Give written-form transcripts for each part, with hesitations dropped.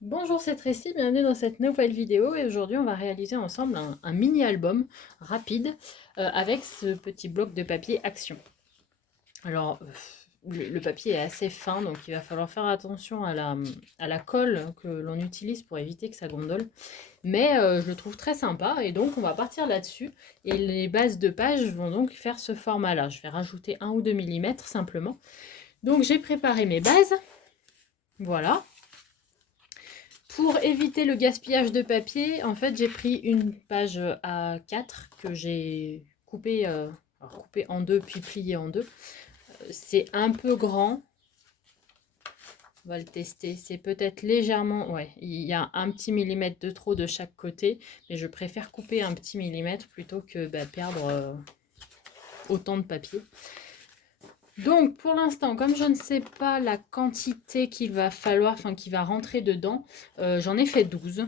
Bonjour, c'est Tracy, bienvenue dans cette nouvelle vidéo et aujourd'hui on va réaliser ensemble un mini album rapide avec ce petit bloc de papier Action. Alors le papier est assez fin, donc il va falloir faire attention à la colle que l'on utilise pour éviter que ça gondole, mais je le trouve très sympa et donc on va partir là-dessus et les bases de page vont donc faire ce format là. Je vais rajouter 1 ou 2 mm simplement. Donc j'ai préparé mes bases, voilà. Pour éviter le gaspillage de papier, en fait, j'ai pris une page A4 que j'ai coupée, coupée en deux puis pliée en deux. C'est un peu grand. On va le tester. C'est peut-être légèrement... Ouais, il y a un petit millimètre de trop de chaque côté. Mais je préfère couper un petit millimètre plutôt que perdre autant de papier. Donc, pour l'instant, comme je ne sais pas la quantité qu'il va falloir, enfin, qui va rentrer dedans, j'en ai fait 12.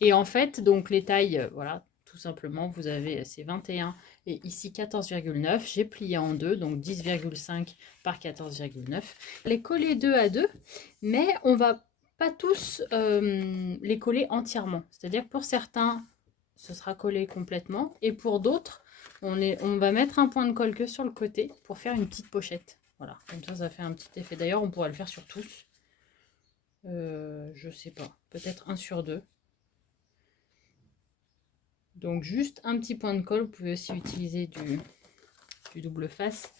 Et en fait, donc les tailles, voilà, tout simplement, vous avez, c'est 21 et ici 14,9. J'ai plié en deux, donc 10,5 par 14,9. Les coller 2 à 2, mais on va pas tous les coller entièrement. C'est-à-dire que pour certains, ce sera collé complètement, et pour d'autres, on va mettre un point de colle que sur le côté pour faire une petite pochette. Voilà, comme ça fait un petit effet. D'ailleurs, on pourra le faire sur tous. Je sais pas, peut-être un sur deux. Donc juste un petit point de colle, vous pouvez aussi utiliser du double face.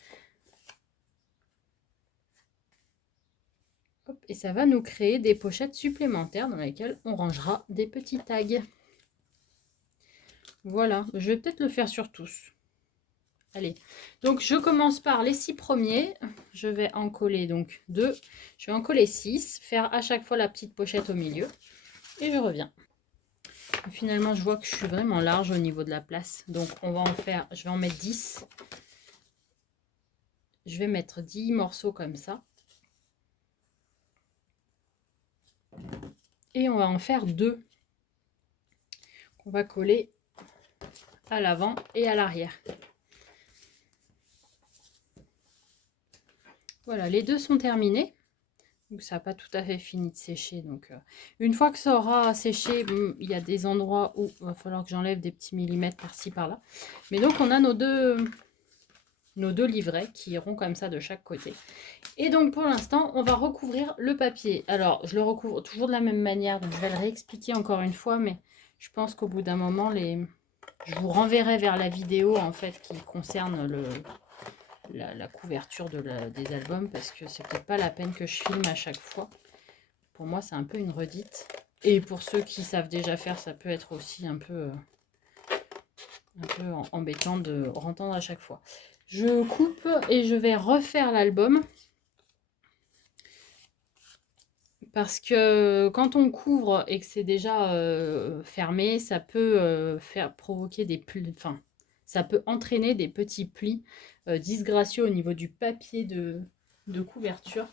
Hop, et ça va nous créer des pochettes supplémentaires dans lesquelles on rangera des petits tags. Voilà, je vais peut-être le faire sur tous. Allez, donc je commence par les 6 premiers. Je vais en coller donc 2. Je vais en coller 6, faire à chaque fois la petite pochette au milieu. Et je reviens. Finalement, je vois que je suis vraiment large au niveau de la place. Donc on va en faire, je vais en mettre 10. Je vais mettre 10 morceaux comme ça. Et on va en faire 2 qu'on va coller à l'avant et à l'arrière. Voilà, les 2 sont terminés. Donc ça n'a pas tout à fait fini de sécher. Donc une fois que ça aura séché, il y a des endroits où il va falloir que j'enlève des petits millimètres par-ci par-là. Mais donc on a nos deux livrets qui iront comme ça de chaque côté. Et donc pour l'instant, on va recouvrir le papier. Alors je le recouvre toujours de la même manière, donc je vais le réexpliquer encore une fois, mais je pense qu'au bout d'un moment, je vous renverrai vers la vidéo en fait qui concerne la couverture des albums, parce que c'est peut-être pas la peine que je filme à chaque fois. Pour moi, c'est un peu une redite. Et pour ceux qui savent déjà faire, ça peut être aussi un peu embêtant de rentendre à chaque fois. Je coupe et je vais refaire l'album. Parce que quand on couvre et que c'est déjà fermé, ça peut provoquer des plis, enfin, ça peut entraîner des petits plis disgracieux au niveau du papier de couverture.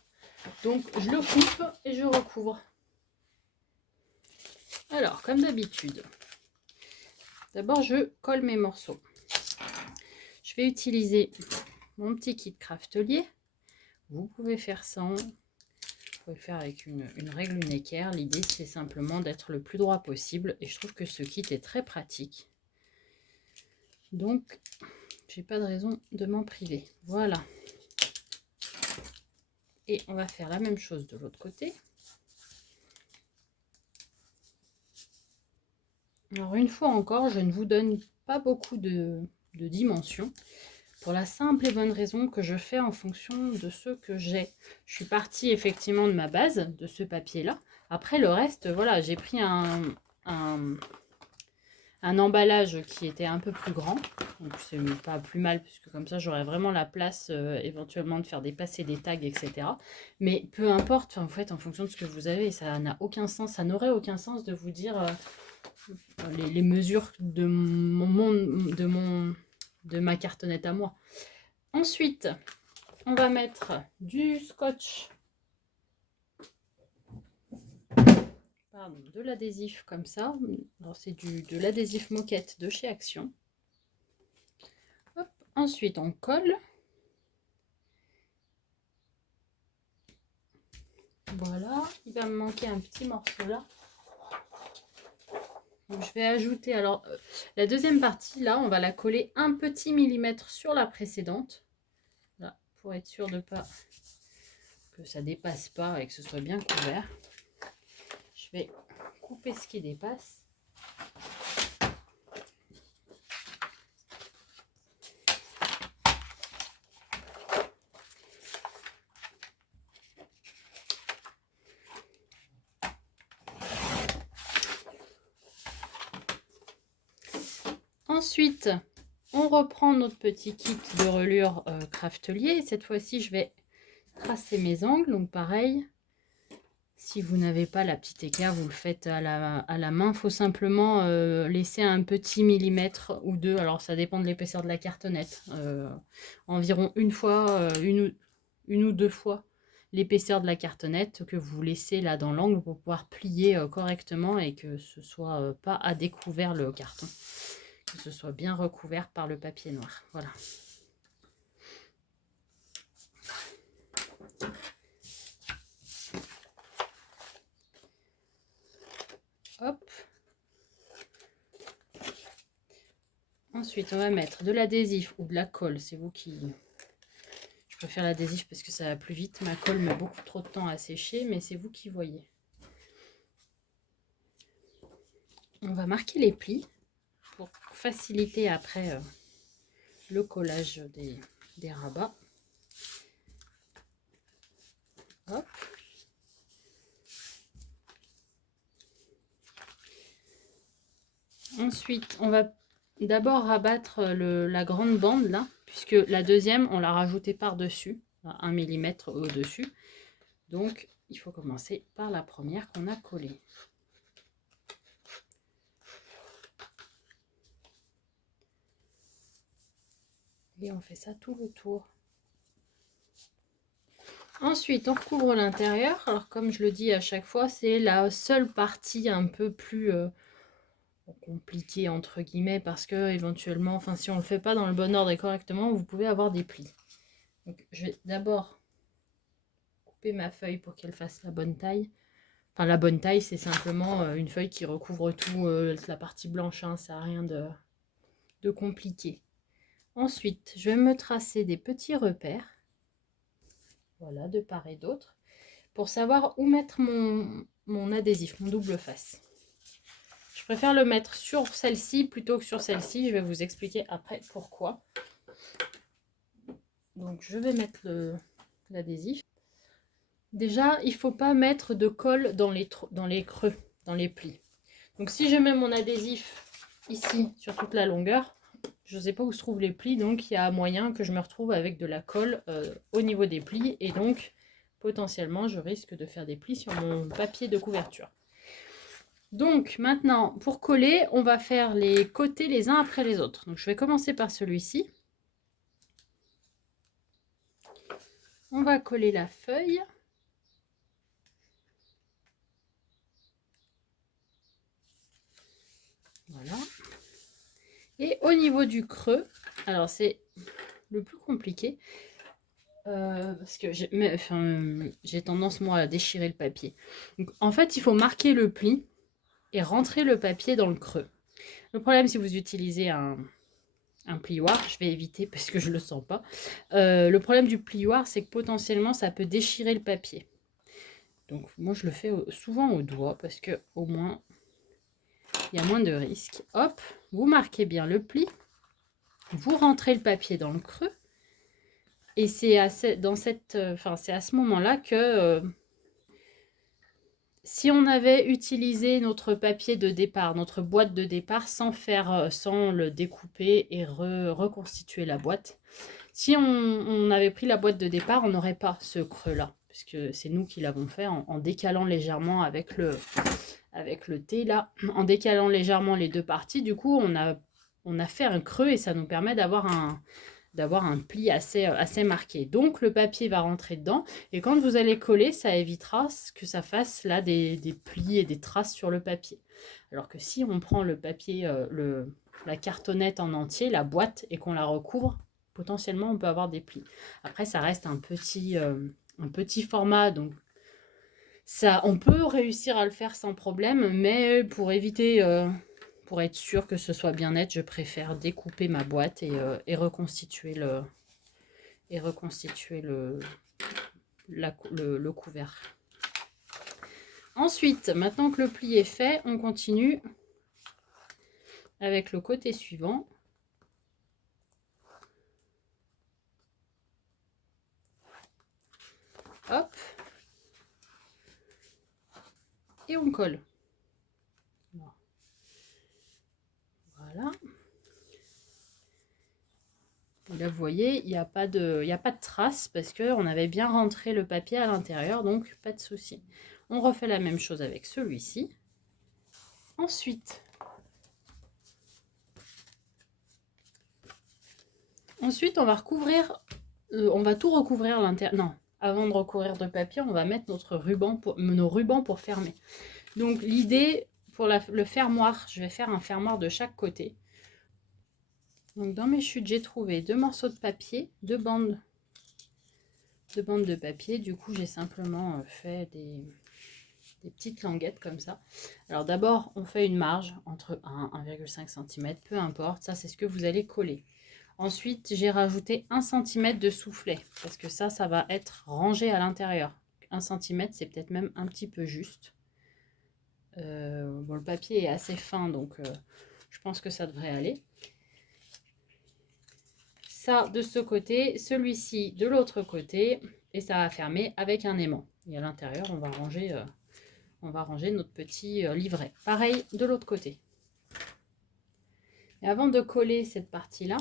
Donc je le coupe et je recouvre. Alors, comme d'habitude, d'abord je colle mes morceaux. Je vais utiliser mon petit kit Craftelier. Vous pouvez faire sans. Vous pouvez le faire avec une règle Necker. L'idée, c'est simplement d'être le plus droit possible. Et je trouve que ce kit est très pratique. Donc, j'ai pas de raison de m'en priver. Voilà. Et on va faire la même chose de l'autre côté. Alors, une fois encore, je ne vous donne pas beaucoup de dimensions. Pour la simple et bonne raison que je fais en fonction de ce que j'ai. Je suis partie effectivement de ma base, de ce papier-là. Après, le reste, voilà, j'ai pris un emballage qui était un peu plus grand. Donc, c'est pas plus mal, puisque comme ça, j'aurais vraiment la place éventuellement de faire dépasser des tags, etc. Mais peu importe, vous faites en fonction de ce que vous avez. Ça n'a aucun sens, ça n'aurait aucun sens de vous dire les mesures de ma cartonnette à moi. Ensuite, on va mettre du scotch, pardon, de l'adhésif comme ça. C'est de l'adhésif moquette de chez Action. Hop. Ensuite, on colle. Voilà, il va me manquer un petit morceau là. Donc, je vais ajouter, alors, la deuxième partie, là, on va la coller un petit millimètre sur la précédente. Là, pour être sûr de pas que ça dépasse pas et que ce soit bien couvert. Je vais couper ce qui dépasse. Ensuite, on reprend notre petit kit de reliure Craftelier. Cette fois-ci, je vais tracer mes angles. Donc pareil, si vous n'avez pas la petite équerre, vous le faites à la main. Il faut simplement laisser un petit millimètre ou deux. Alors ça dépend de l'épaisseur de la cartonnette. Environ une fois, une ou deux fois l'épaisseur de la cartonnette que vous laissez là dans l'angle pour pouvoir plier correctement et que ce soit pas à découvert le carton. Que ce soit bien recouvert par le papier noir. Voilà. Hop. Ensuite, on va mettre de l'adhésif ou de la colle. C'est vous qui... Je préfère l'adhésif parce que ça va plus vite. Ma colle met beaucoup trop de temps à sécher, mais c'est vous qui voyez. On va marquer les plis pour faciliter après le collage des rabats. Hop. Ensuite, on va d'abord rabattre la grande bande là, puisque la deuxième, on l'a rajoutée par-dessus, à 1 mm au-dessus. Donc, il faut commencer par la première qu'on a collée. Et on fait ça tout le tour. Ensuite, on recouvre l'intérieur. Alors, comme je le dis à chaque fois, c'est la seule partie un peu plus compliquée, entre guillemets, parce que éventuellement, enfin, si on ne le fait pas dans le bon ordre et correctement, vous pouvez avoir des plis. Donc, je vais d'abord couper ma feuille pour qu'elle fasse la bonne taille. Enfin, la bonne taille, c'est simplement une feuille qui recouvre tout, la partie blanche, hein, ça n'a rien de compliqué. Ensuite, je vais me tracer des petits repères, voilà, de part et d'autre, pour savoir où mettre mon adhésif, mon double face. Je préfère le mettre sur celle-ci plutôt que sur celle-ci, je vais vous expliquer après pourquoi. Donc, je vais mettre l'adhésif. Déjà, il ne faut pas mettre de colle dans les creux, dans les plis. Donc, si je mets mon adhésif ici, sur toute la longueur, je ne sais pas où se trouvent les plis, donc il y a moyen que je me retrouve avec de la colle au niveau des plis, et donc potentiellement je risque de faire des plis sur mon papier de couverture. Donc maintenant, pour coller, on va faire les côtés les uns après les autres. Donc je vais commencer par celui-ci. On va coller la feuille. Voilà. Et au niveau du creux, alors c'est le plus compliqué, parce que j'ai tendance moi à déchirer le papier. Donc, en fait, il faut marquer le pli et rentrer le papier dans le creux. Le problème, si vous utilisez un plioir, je vais éviter parce que je le sens pas. Le problème du plioir, c'est que potentiellement, ça peut déchirer le papier. Donc moi, je le fais souvent au doigt parce que au moins, il y a moins de risques. Hop, vous marquez bien le pli, vous rentrez le papier dans le creux. Et c'est à ce moment-là que si on avait utilisé notre papier de départ, notre boîte de départ, sans le découper et reconstituer la boîte, si on avait pris la boîte de départ, on n'aurait pas ce creux-là, puisque c'est nous qui l'avons fait en décalant légèrement avec le thé là, en décalant légèrement les deux parties. Du coup, on a fait un creux et ça nous permet d'avoir un pli assez marqué. Donc le papier va rentrer dedans et quand vous allez coller, ça évitera que ça fasse là des plis et des traces sur le papier. Alors que si on prend le papier, la cartonnette en entier, la boîte, et qu'on la recouvre, potentiellement on peut avoir des plis. Après ça reste un petit format, donc Ça, on peut réussir à le faire sans problème, mais pour éviter, pour être sûr que ce soit bien net, je préfère découper ma boîte et reconstituer le couvert. Ensuite, maintenant que le pli est fait, on continue avec le côté suivant. Hop. Et on colle. Voilà. Et là, vous voyez, il n'y a pas de trace parce qu'on avait bien rentré le papier à l'intérieur, donc pas de souci. On refait la même chose avec celui-ci. Ensuite, on va recouvrir, on va tout recouvrir à l'intérieur. Non, avant de recouvrir de papier, on va mettre nos rubans pour fermer. Donc l'idée, pour le fermoir, je vais faire un fermoir de chaque côté. Donc dans mes chutes, j'ai trouvé 2 morceaux de papier, 2 bandes de papier. Du coup, j'ai simplement fait des petites languettes comme ça. Alors d'abord, on fait une marge entre 1 1,5 cm, peu importe. Ça, c'est ce que vous allez coller. Ensuite, j'ai rajouté 1 cm de soufflet parce que ça va être rangé à l'intérieur. 1 cm, c'est peut-être même un petit peu juste. Bon, le papier est assez fin, donc je pense que ça devrait aller. Ça de ce côté, celui-ci de l'autre côté, et ça va fermer avec un aimant. Et à l'intérieur, on va ranger notre petit livret. Pareil de l'autre côté. Et avant de coller cette partie-là,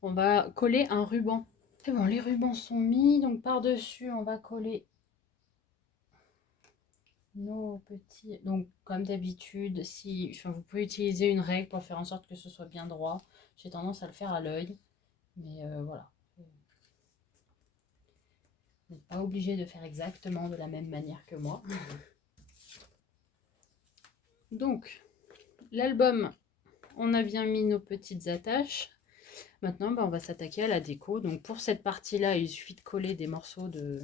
on va coller un ruban. C'est bon, les rubans sont mis, donc par-dessus, on va coller nos petits... Donc, comme d'habitude, vous pouvez utiliser une règle pour faire en sorte que ce soit bien droit. J'ai tendance à le faire à l'œil, mais voilà. Vous n'êtes pas obligé de faire exactement de la même manière que moi. Donc, l'album, on a bien mis nos petites attaches. Maintenant, on va s'attaquer à la déco. Donc, pour cette partie-là, il suffit de coller des morceaux des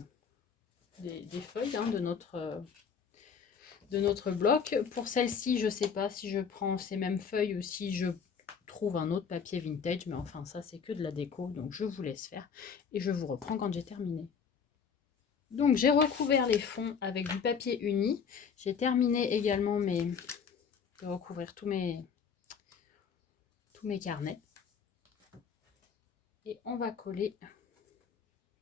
feuilles de notre bloc. Pour celle-ci, je ne sais pas si je prends ces mêmes feuilles ou si je trouve un autre papier vintage. Mais enfin, ça, c'est que de la déco. Donc, je vous laisse faire. Et je vous reprends quand j'ai terminé. Donc, j'ai recouvert les fonds avec du papier uni. J'ai terminé également de recouvrir tous mes carnets. Et on va coller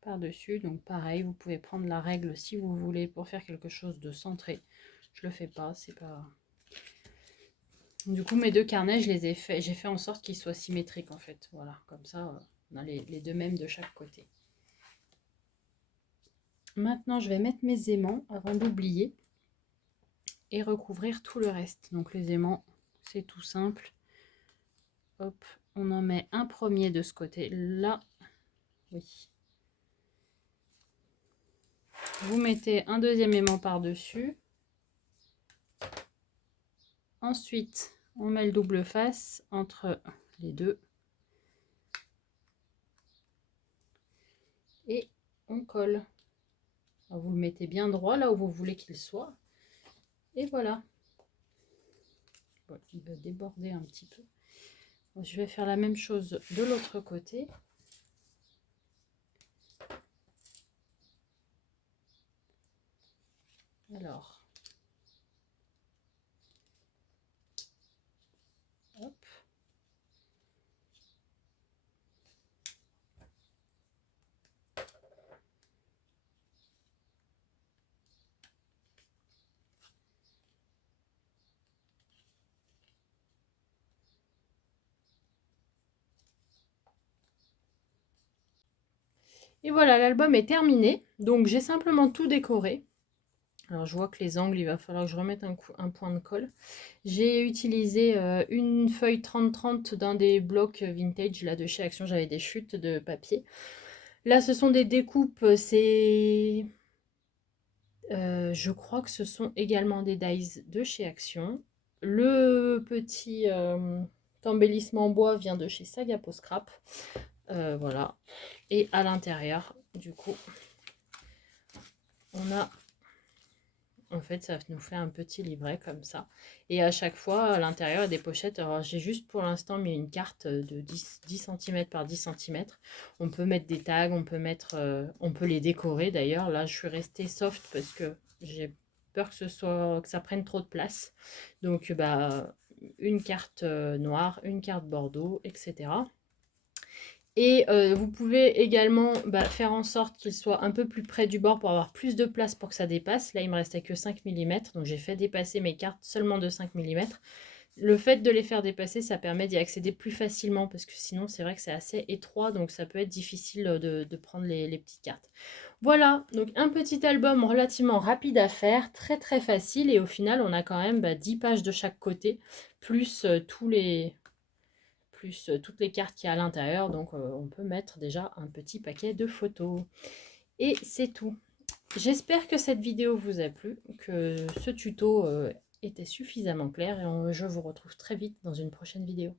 par-dessus. Donc pareil, vous pouvez prendre la règle si vous voulez pour faire quelque chose de centré. Je le fais pas, c'est pas... Du coup, mes 2 carnets, j'ai fait en sorte qu'ils soient symétriques en fait. Voilà, comme ça, on a les 2 mêmes de chaque côté. Maintenant, je vais mettre mes aimants avant d'oublier et recouvrir tout le reste. Donc les aimants, c'est tout simple. Hop, on en met un premier de ce côté-là. Oui. Vous mettez un deuxième aimant par-dessus. Ensuite, on met le double face entre les deux. Et on colle. Alors, vous le mettez bien droit là où vous voulez qu'il soit. Et voilà. Bon, il va déborder un petit peu. Bon, je vais faire la même chose de l'autre côté. Alors, hop. Et voilà, l'album est terminé. Donc, j'ai simplement tout décoré. Alors, je vois que les angles, il va falloir que je remette un point de colle. J'ai utilisé une feuille 30-30 d'un des blocs vintage là, de chez Action. J'avais des chutes de papier. Là, ce sont des découpes. Je crois que ce sont également des dies de chez Action. Le petit embellissement en bois vient de chez Sagapo Scrap. Voilà. Et à l'intérieur, du coup, on a En fait, ça nous fait un petit livret comme ça. Et à chaque fois, à l'intérieur, il y a des pochettes. Alors, j'ai juste pour l'instant mis une carte de 10 cm par 10 cm. On peut mettre des tags, on peut les décorer d'ailleurs. Là, je suis restée soft parce que j'ai peur que ça prenne trop de place. Donc, bah, une carte noire, une carte bordeaux, etc. Et vous pouvez également faire en sorte qu'il soit un peu plus près du bord pour avoir plus de place pour que ça dépasse. Là, il me restait que 5 mm, donc j'ai fait dépasser mes cartes seulement de 5 mm. Le fait de les faire dépasser, ça permet d'y accéder plus facilement parce que sinon, c'est vrai que c'est assez étroit, donc ça peut être difficile de prendre les petites cartes. Voilà, donc un petit album relativement rapide à faire, très très facile, et au final, on a quand même 10 pages de chaque côté, plus toutes les cartes qu'il y a à l'intérieur, donc on peut mettre déjà un petit paquet de photos. Et c'est tout. J'espère que cette vidéo vous a plu, que ce tuto était suffisamment clair, et je vous retrouve très vite dans une prochaine vidéo.